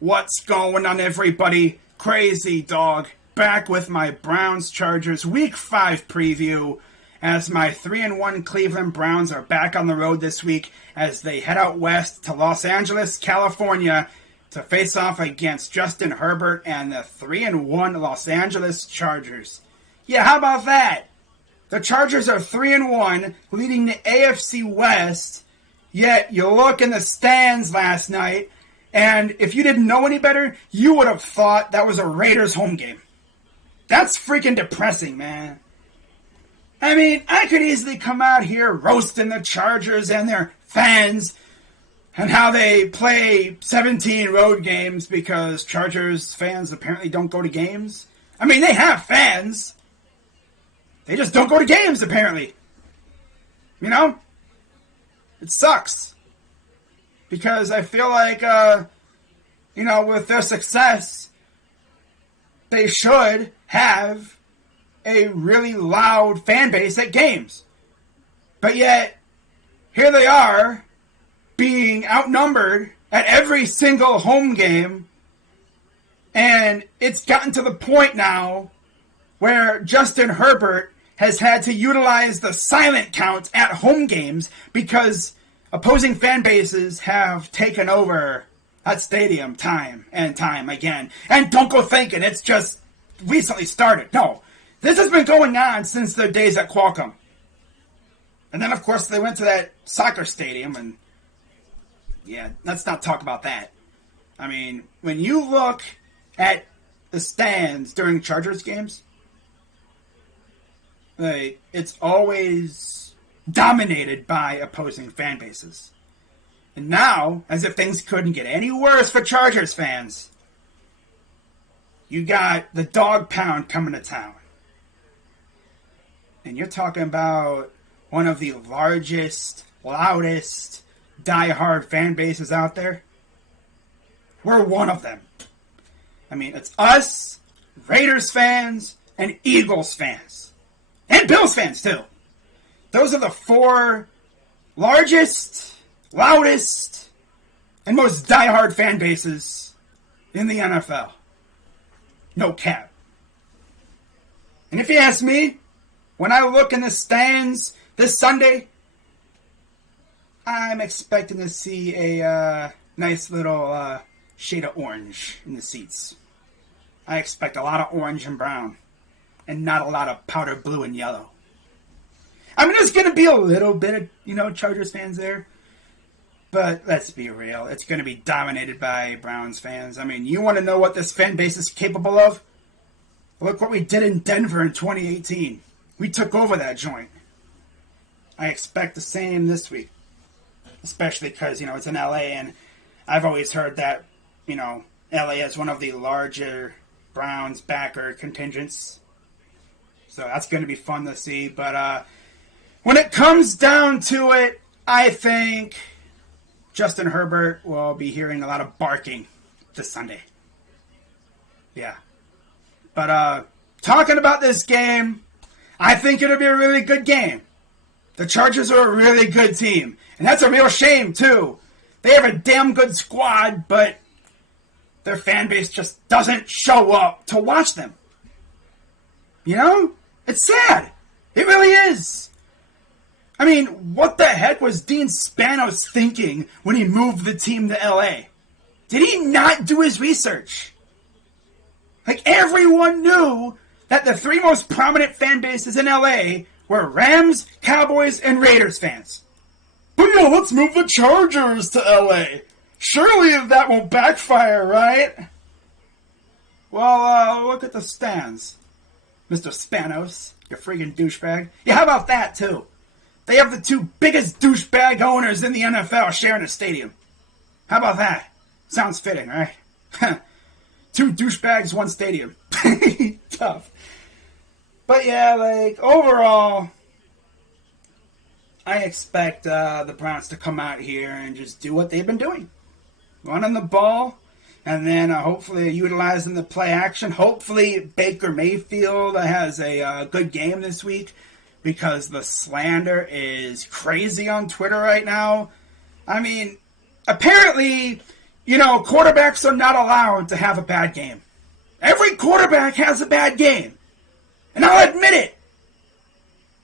What's going on, everybody? Crazy Dog back with my Browns Chargers Week 5 preview as my 3-1 Cleveland Browns are back on the road this week as they head out west to Los Angeles, California to face off against Justin Herbert and the 3-1 Los Angeles Chargers. Yeah, how about that? The Chargers are 3-1, leading the AFC West, yet you look in the stands last night, and if you didn't know any better, you would have thought that was a Raiders home game. That's freaking depressing, man. I mean, I could easily come out here roasting the Chargers and their fans and how they play 17 road games because Chargers fans apparently don't go to games. I mean, they have fans. They just don't go to games, apparently. You know? It sucks. Because I feel like, with their success, they should have a really loud fan base at games. But yet, here they are, being outnumbered at every single home game, and it's gotten to the point now where Justin Herbert has had to utilize the silent count at home games because opposing fan bases have taken over that stadium time and time again. And don't go thinking it's just recently started. No, this has been going on since their days at Qualcomm. And then, of course, they went to that soccer stadium, and yeah, let's not talk about that. I mean, when you look at the stands during Chargers games, it's always dominated by opposing fan bases. And now, as if things couldn't get any worse for Chargers fans, you got the dog pound coming to town. And you're talking about one of the largest, loudest, diehard fan bases out there. We're one of them. I mean, it's us, Raiders fans, and Eagles fans. And Bills fans, too. Those are the four largest, loudest, and most diehard fan bases in the NFL. No cap. And if you ask me, when I look in the stands this Sunday, I'm expecting to see a nice little shade of orange in the seats. I expect a lot of orange and brown, and not a lot of powder blue and yellow. I mean, there's going to be a little bit of, Chargers fans there. But let's be real. It's going to be dominated by Browns fans. I mean, you want to know what this fan base is capable of? Look what we did in Denver in 2018. We took over that joint. I expect the same this week. Especially because, it's in LA, and I've always heard that, LA is one of the larger Browns backer contingents. So that's going to be fun to see. But when it comes down to it, I think Justin Herbert will be hearing a lot of barking this Sunday. Yeah. But talking about this game, I think it'll be a really good game. The Chargers are a really good team. And that's a real shame, too. They have a damn good squad, but their fan base just doesn't show up to watch them. It's sad. It really is. I mean, what the heck was Dean Spanos thinking when he moved the team to LA? Did he not do his research? Everyone knew that the three most prominent fan bases in LA were Rams, Cowboys, and Raiders fans. But let's move the Chargers to LA. Surely that won't backfire, right? Well, look at the stands, Mr. Spanos, you friggin' douchebag. Yeah, how about that, too? They have the two biggest douchebag owners in the NFL sharing a stadium. How about that? Sounds fitting, right? Two douchebags, one stadium. Tough. But yeah, overall, I expect the Browns to come out here and just do what they've been doing. Running the ball, and then hopefully utilizing the play action. Hopefully Baker Mayfield has a good game this week, because the slander is crazy on Twitter right now. I mean, apparently, quarterbacks are not allowed to have a bad game. Every quarterback has a bad game. And I'll admit it.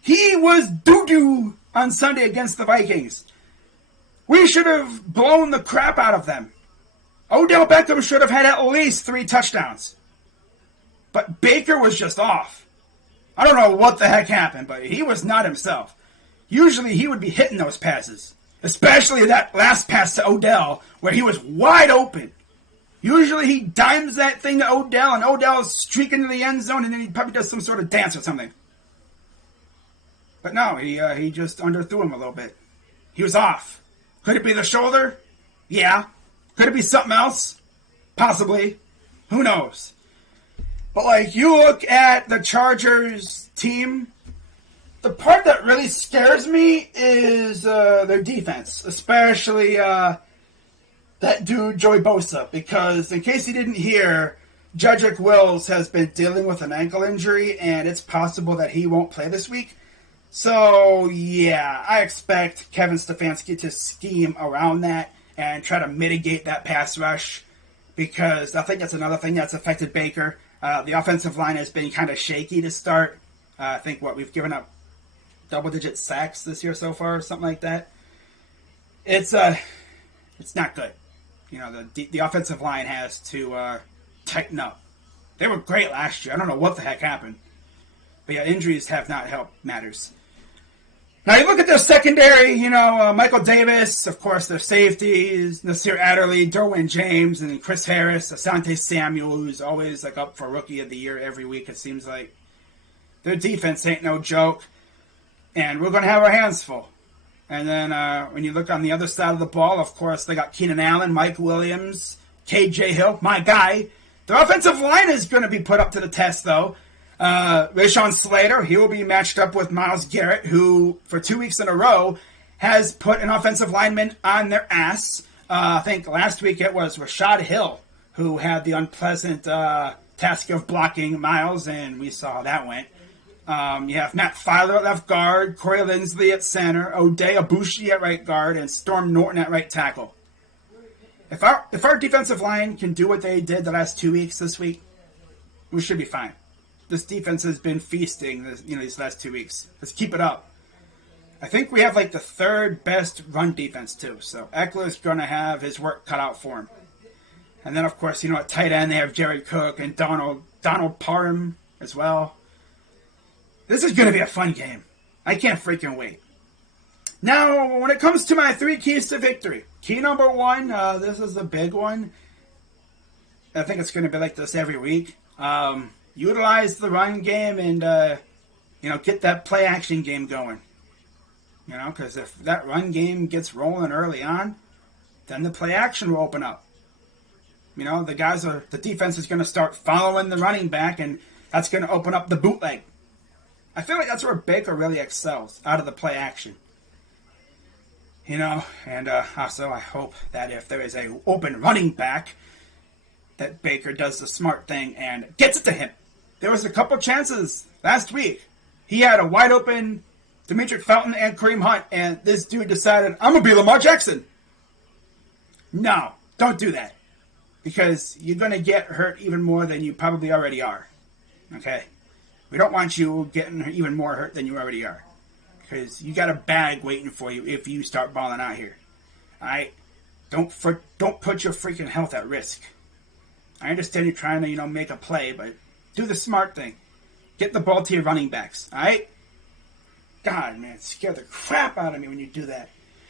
He was doo-doo on Sunday against the Vikings. We should have blown the crap out of them. Odell Beckham should have had at least 3 touchdowns. But Baker was just off. I don't know what the heck happened, but he was not himself. Usually he would be hitting those passes. Especially that last pass to Odell, where he was wide open. Usually he dimes that thing to Odell, and Odell's streaking to the end zone, and then he probably does some sort of dance or something. But no, he just underthrew him a little bit. He was off. Could it be the shoulder? Yeah. Could it be something else? Possibly. Who knows? But, you look at the Chargers team, the part that really scares me is their defense, especially that dude, Joey Bosa, because in case you didn't hear, Jedrick Wills has been dealing with an ankle injury, and it's possible that he won't play this week. So, yeah, I expect Kevin Stefanski to scheme around that and try to mitigate that pass rush, because I think that's another thing that's affected Baker. The offensive line has been kind of shaky to start. I think, we've given up double-digit sacks this year so far, or something like that. It's not good. The offensive line has to tighten up. They were great last year. I don't know what the heck happened. But yeah, injuries have not helped matters. Now you look at their secondary, Michael Davis, of course, their safeties, Nasir Adderley, Derwin James, and then Chris Harris, Asante Samuel, who's always up for Rookie of the Year every week, it seems like. Their defense ain't no joke, and we're going to have our hands full. And then when you look on the other side of the ball, of course, they got Keenan Allen, Mike Williams, KJ Hill, my guy. Their offensive line is going to be put up to the test, though. Rashawn Slater, he will be matched up with Myles Garrett, who, for 2 weeks in a row, has put an offensive lineman on their ass. I think last week it was Rashad Hill who had the unpleasant task of blocking Myles, and we saw how that went. You have Matt Filer at left guard, Corey Linsley at center, Oday Abushi at right guard, and Storm Norton at right tackle. If our defensive line can do what they did the last 2 weeks this week, we should be fine. This defense has been feasting these last 2 weeks. Let's keep it up. I think we have the 3rd best run defense too. So Eckler's going to have his work cut out for him. And then of course, at tight end they have Jared Cook and Donald Parham as well. This is going to be a fun game. I can't freaking wait. Now, when it comes to my 3 keys to victory, key number 1, this is a big one. I think it's going to be like this every week. Utilize the run game and, get that play-action game going. Because if that run game gets rolling early on, then the play-action will open up. The defense is going to start following the running back, and that's going to open up the bootleg. I feel like that's where Baker really excels, out of the play-action. And also I hope that if there is an open running back, that Baker does the smart thing and gets it to him. There was a couple chances last week. He had a wide open Demetric Felton and Kareem Hunt, and this dude decided, I'm going to be Lamar Jackson. No, don't do that. Because you're going to get hurt even more than you probably already are. Okay? We don't want you getting even more hurt than you already are. Because you got a bag waiting for you if you start balling out here. Alright? Don't put your freaking health at risk. I understand you're trying to, make a play, but do the smart thing. Get the ball to your running backs, alright? God, man, it scared the crap out of me when you do that.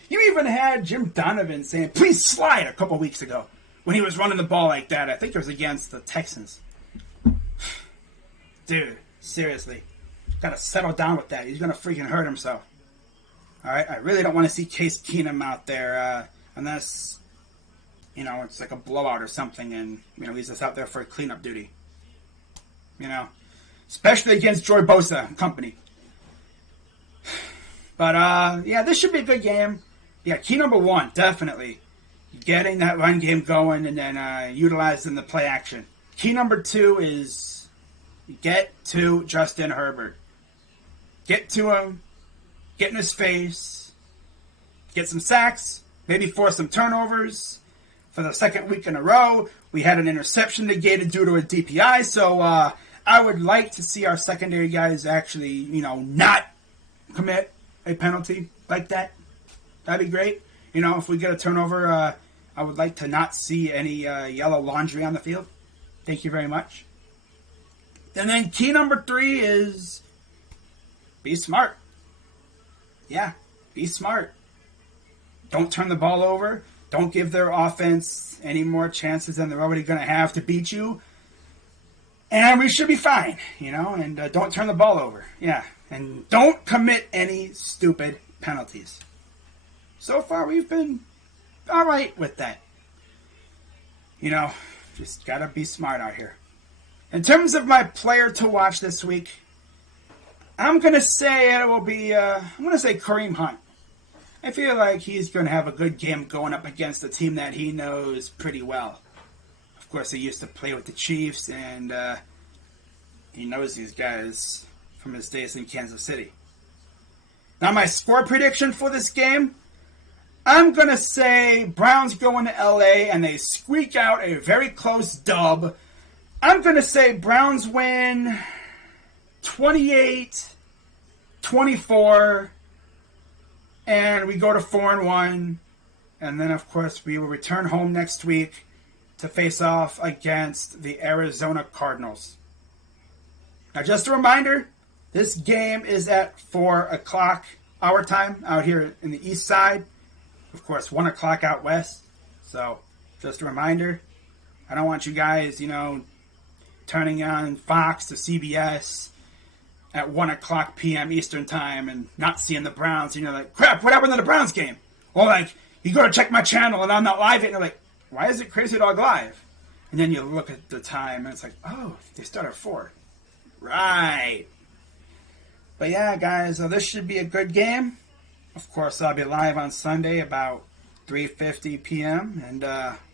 You even had Jim Donovan saying, please slide, a couple weeks ago, when he was running the ball like that. I think it was against the Texans. Dude, seriously. Gotta settle down with that. He's gonna freaking hurt himself. Alright, I really don't want to see Case Keenum out there, unless, it's like a blowout or something, and, he's just out there for cleanup duty. Especially against Joey Bosa and company. But, this should be a good game. Yeah, key number 1, definitely. Getting that run game going and then utilizing the play action. Key number 2 is get to Justin Herbert. Get to him. Get in his face. Get some sacks. Maybe force some turnovers. for the second week in a row. We had an interception negated due to a DPI, so I would like to see our secondary guys actually, you know, not commit a penalty like that. That'd be great. You know, if we get a turnover, I would like to not see any yellow laundry on the field. Thank you very much. And then key number 3 is be smart. Yeah, be smart. Don't turn the ball over. Don't give their offense any more chances than they're already going to have to beat you. And we should be fine, you know, and don't turn the ball over. Yeah, and don't commit any stupid penalties. So far, we've been all right with that. You know, just got to be smart out here. In terms of my player to watch this week, I'm going to say it will be, I'm going to say Kareem Hunt. I feel like he's going to have a good game going up against a team that he knows pretty well. Of course, he used to play with the Chiefs, and he knows these guys from his days in Kansas City. Now, my score prediction for this game, I'm going to say Browns go into LA and they squeak out a very close dub. I'm going to say Browns win 28-24, and we go to 4-1. And then, of course, we will return home next week to face off against the Arizona Cardinals. Now, just a reminder, this game is at 4 o'clock our time out here in the east side. Of course, 1 o'clock out west. So, just a reminder, I don't want you guys, you know, turning on Fox to CBS at 1 o'clock p.m. Eastern time and not seeing the Browns. You know, like, crap, what happened to the Browns game? Or like, you go to check my channel and I'm not live and you're like, why is it Crazy Dog live? And then you look at the time and it's like, oh, they start at 4. Right. But yeah, guys, this should be a good game. Of course, I'll be live on Sunday about 3:50 p.m. and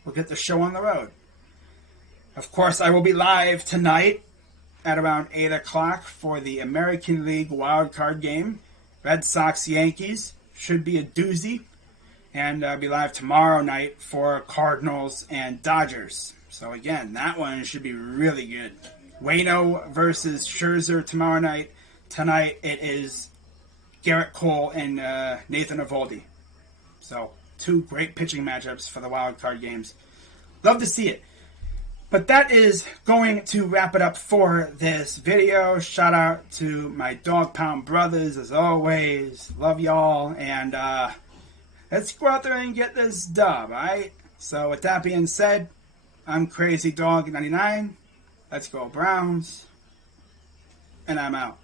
we'll get the show on the road. Of course, I will be live tonight at around 8 o'clock for the American League Wild Card game. Red Sox-Yankees should be a doozy. And I'll be live tomorrow night for Cardinals and Dodgers. So again, that one should be really good. Waino versus Scherzer tomorrow night. Tonight it is Garrett Cole and Nathan Eovaldi. So 2 great pitching matchups for the wild card games. Love to see it. But that is going to wrap it up for this video. Shout out to my Dog Pound brothers as always. Love y'all. And let's go out there and get this dub, alright? So with that being said, I'm Crazy Dog 99. Let's go Browns. And I'm out.